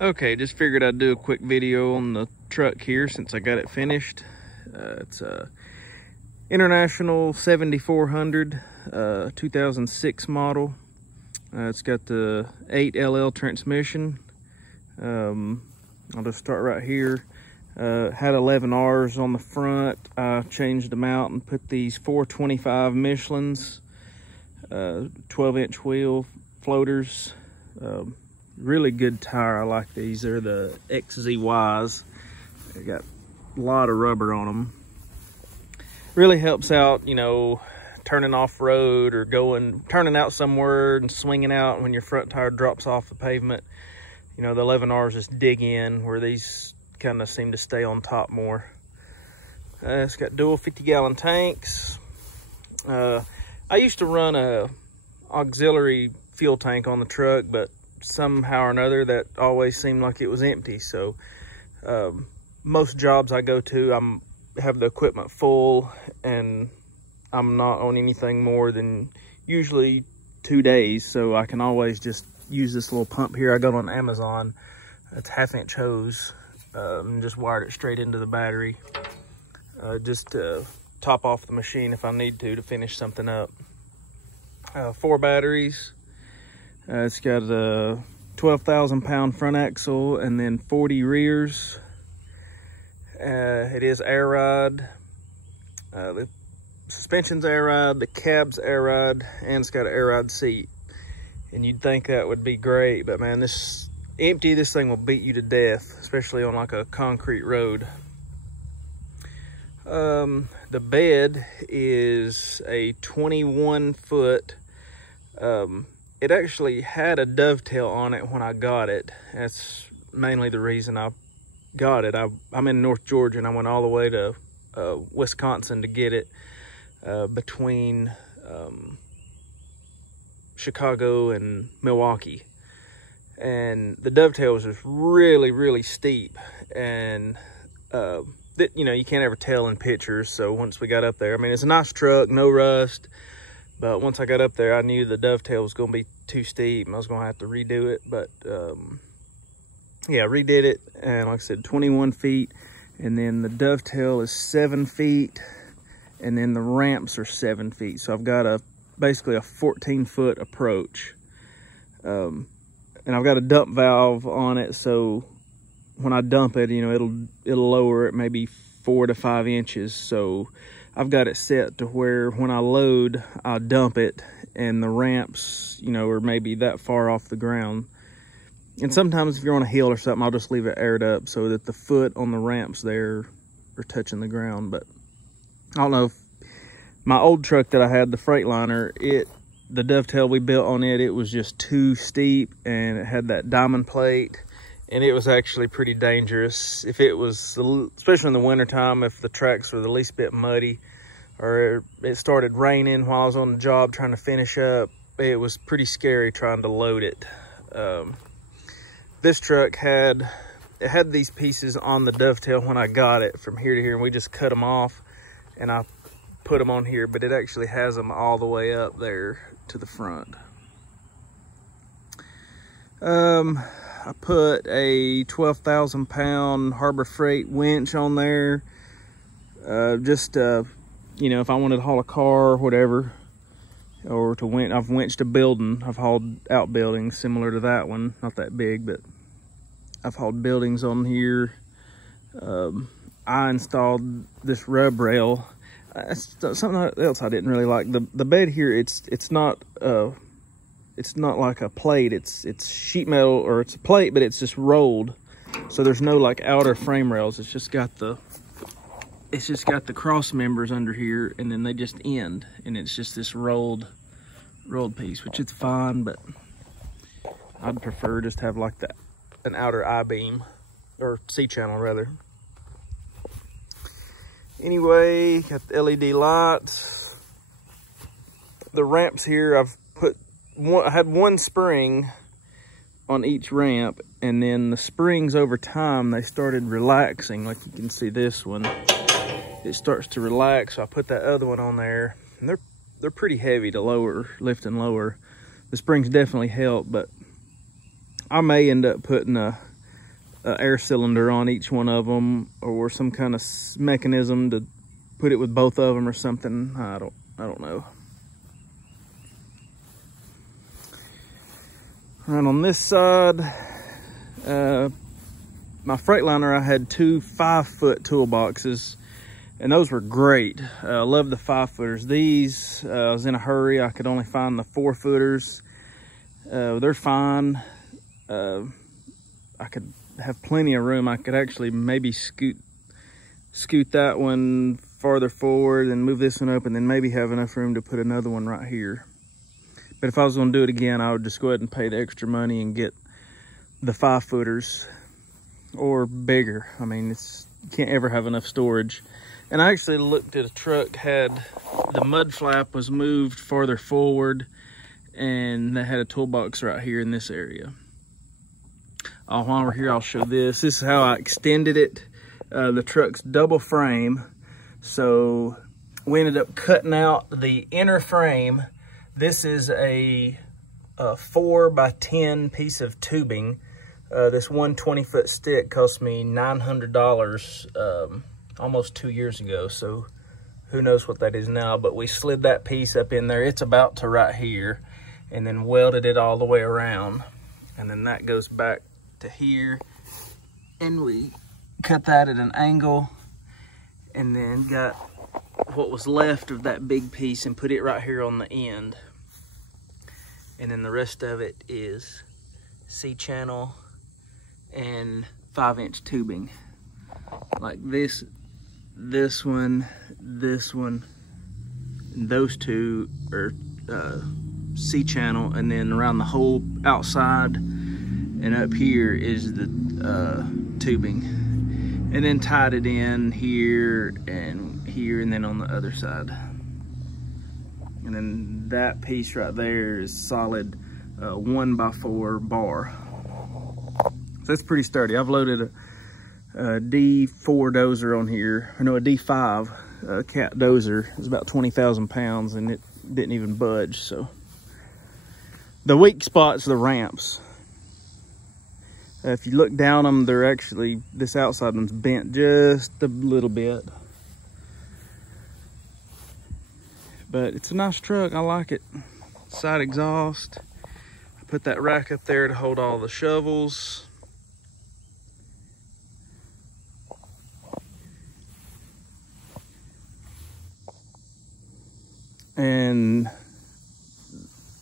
Okay, just figured I'd do a quick video on the truck here since I got it finished. It's a International 7400 2006 model. It's got the 8LL transmission. I'll just start right here. Had 11 R's on the front. I changed them out and put these 425 Michelins, 12-inch wheel floaters. Really good tire. I like these. They're the XZYs. They got a lot of rubber on them. Really helps out, you know, turning off road or turning out somewhere and swinging out when your front tire drops off the pavement. You know, the 11 R's just dig in, where these kind of seem to stay on top more. It's got dual 50-gallon tanks. I used to run a auxiliary fuel tank on the truck, but somehow or another that always seemed like it was empty. So most jobs I go to, have the equipment full, and I'm not on anything more than usually 2 days, so I can always just use this little pump here. I got on Amazon. It's 1/2-inch hose, and just wired it straight into the battery, just to top off the machine if I need to finish something up. 4 batteries. It's got a 12,000-pound front axle and then 40 rears. It is air ride. The suspension's air ride, the cab's air ride, and it's got an air ride seat. And you'd think that would be great, but man, this thing will beat you to death, especially on like a concrete road. The bed is a 21-foot. It actually had a dovetail on it when I got it. That's mainly the reason I got it. I'm in North Georgia, and I went all the way to Wisconsin to get it, between Chicago and Milwaukee. And the dovetail was just really, really steep. And, you know, you can't ever tell in pictures. So once we got up there, I mean, it's a nice truck, no rust. But once I got up there, I knew the dovetail was going to be too steep, and I was going to have to redo it. But, yeah, redid it. And like I said, 21 feet. And then the dovetail is 7 feet. And then the ramps are 7 feet. So I've got basically a 14-foot approach. And I've got a dump valve on it. So when I dump it, you know, it'll lower it maybe 4 to 5 inches. So I've got it set to where when I load, I dump it, and the ramps, you know, are maybe that far off the ground. And sometimes if you're on a hill or something, I'll just leave it aired up so that the foot on the ramps there are touching the ground. But I don't know if my old truck that I had, the Freightliner, the dovetail we built on it was just too steep, and it had that diamond plate. And it was actually pretty dangerous. If it was, especially in the wintertime, if the tracks were the least bit muddy, or it started raining while I was on the job trying to finish up, it was pretty scary trying to load it. This truck had these pieces on the dovetail when I got it from here to here, and we just cut them off, and I put them on here, but it actually has them all the way up there to the front. I put a 12,000-pound Harbor Freight winch on there, just you know, if I wanted to haul a car or whatever, or to winch. I've winched a building. I've hauled outbuildings similar to that one, not that big, but I've hauled buildings on here. I installed this rub rail. Something else I didn't really like. The bed here, it's not like a plate. It's sheet metal, or it's a plate, but it's just rolled. So there's no like outer frame rails. It's just got the cross members under here, and then they just end, and it's just this rolled piece, which is fine, but I'd prefer just have like an outer I-beam, or C-channel rather. Anyway, got the LED lights. The ramps here, I had one spring on each ramp, and then the springs over time, they started relaxing. Like you can see this one, it starts to relax. So I put that other one on there, and they're pretty heavy to lift and lower. The springs definitely help, but I may end up putting air cylinder on each one of them, or some kind of mechanism to put it with both of them or something. I don't know. Right on this side, my Freightliner, I had 2 5-foot toolboxes, and those were great. I love the 5-footers. These, I was in a hurry. I could only find the 4-footers. They're fine. I could have plenty of room. I could actually maybe scoot that one farther forward and move this one up, and then maybe have enough room to put another one right here. But if I was going to do it again, I would just go ahead and pay the extra money and get the 5-footers or bigger. I mean, you can't ever have enough storage. And I actually looked at a truck, had the mud flap was moved farther forward, and they had a toolbox right here in this area. While we're here, I'll show this. This is how I extended it. The truck's double frame, so we ended up cutting out the inner frame. This is a 4x10 piece of tubing. This 120-foot stick cost me $900 almost 2 years ago, so who knows what that is now, but we slid that piece up in there. It's about to right here, and then welded it all the way around, and then that goes back to here, and we cut that at an angle, and then got what was left of that big piece and put it right here on the end. And then the rest of it is C-channel and 5-inch tubing. Like this one, and those two are C-channel, and then around the whole outside and up here is the tubing. And then tied it in here, and then on the other side. And then that piece right there is solid 1x4 bar. So it's pretty sturdy. I've loaded a D4 dozer on here, or no, a D5 cat dozer. It's about 20,000 pounds, and it didn't even budge. So the weak spot's the ramps. If you look down them, they're actually, this outside one's bent just a little bit. But it's a nice truck, I like it. Side exhaust. I put that rack up there to hold all the shovels. And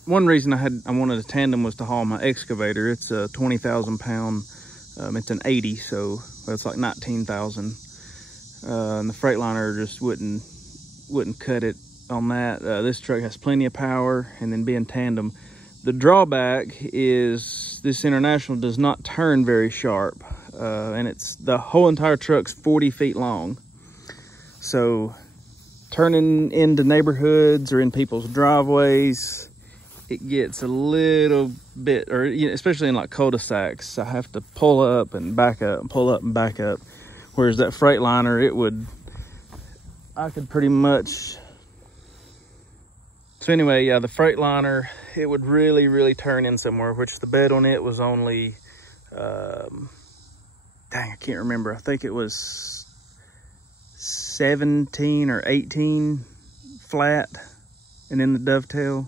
one reason I wanted a tandem was to haul my excavator. It's a 20,000 pound, it's an 80, so it's like 19,000. And the Freightliner just wouldn't cut it on that. This truck has plenty of power, and then being tandem. The drawback is this International does not turn very sharp, and the whole entire truck's 40 feet long. So turning into neighborhoods or in people's driveways, it gets a little bit, or especially in like cul-de-sacs, I have to pull up and back up and pull up and back up. Whereas that Freightliner, I could pretty much. So anyway, yeah, the Freightliner, it would really turn in somewhere, which the bed on it was only, dang, I can't remember. I think it was 17 or 18 flat, and then the dovetail.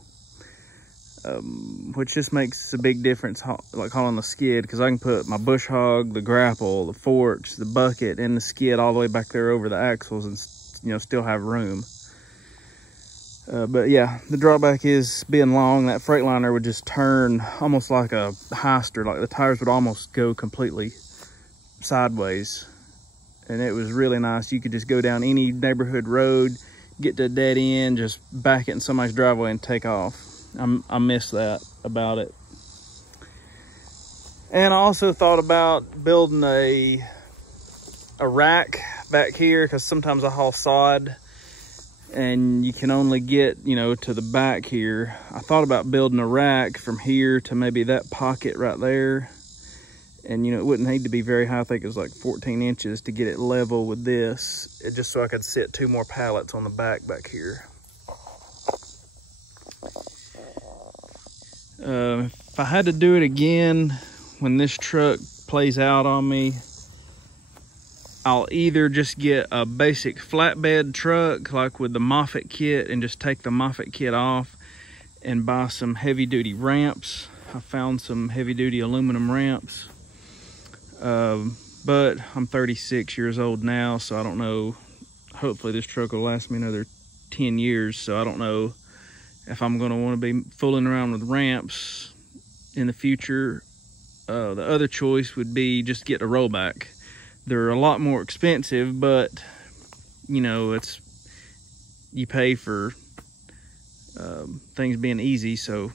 Which just makes a big difference, like hauling the skid, because I can put my bush hog, the grapple, the forks, the bucket, and the skid all the way back there over the axles, and still have room. But yeah, the drawback is being long. That Freightliner would just turn almost like a heister, like the tires would almost go completely sideways, and it was really nice. You could just go down any neighborhood road, get to a dead end, just back it in somebody's driveway and take off. I miss that about it. And I also thought about building a rack back here, because sometimes I haul sod and you can only get, to the back here. I thought about building a rack from here to maybe that pocket right there. And it wouldn't need to be very high. I think it was like 14 inches to get it level with this, just so I could sit 2 more pallets on the back here. If I had to do it again when this truck plays out on me, I'll either just get a basic flatbed truck like with the Moffett kit and just take the Moffett kit off and buy some heavy duty ramps. I found some heavy duty aluminum ramps, but I'm 36 years old now, so I don't know. Hopefully this truck will last me another 10 years, so I don't know if I'm going to want to be fooling around with ramps in the future. The other choice would be just get a rollback. They're a lot more expensive, but you know, you pay for things being easy, so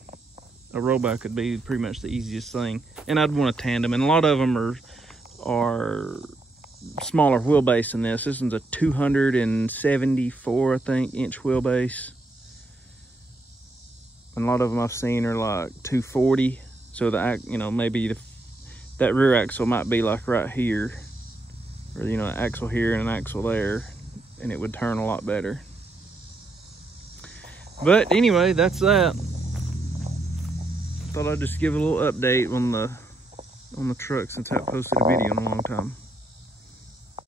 a rollback would be pretty much the easiest thing. And I'd want a tandem, and a lot of them are smaller wheelbase than this. This one's a 274, I think, inch wheelbase. And a lot of them I've seen are like 240. So you know, maybe that rear axle might be like right here, or you know, an axle here and an axle there, and it would turn a lot better. But anyway, that's that. Thought I'd just give a little update on the truck since I haven't posted a video in a long time.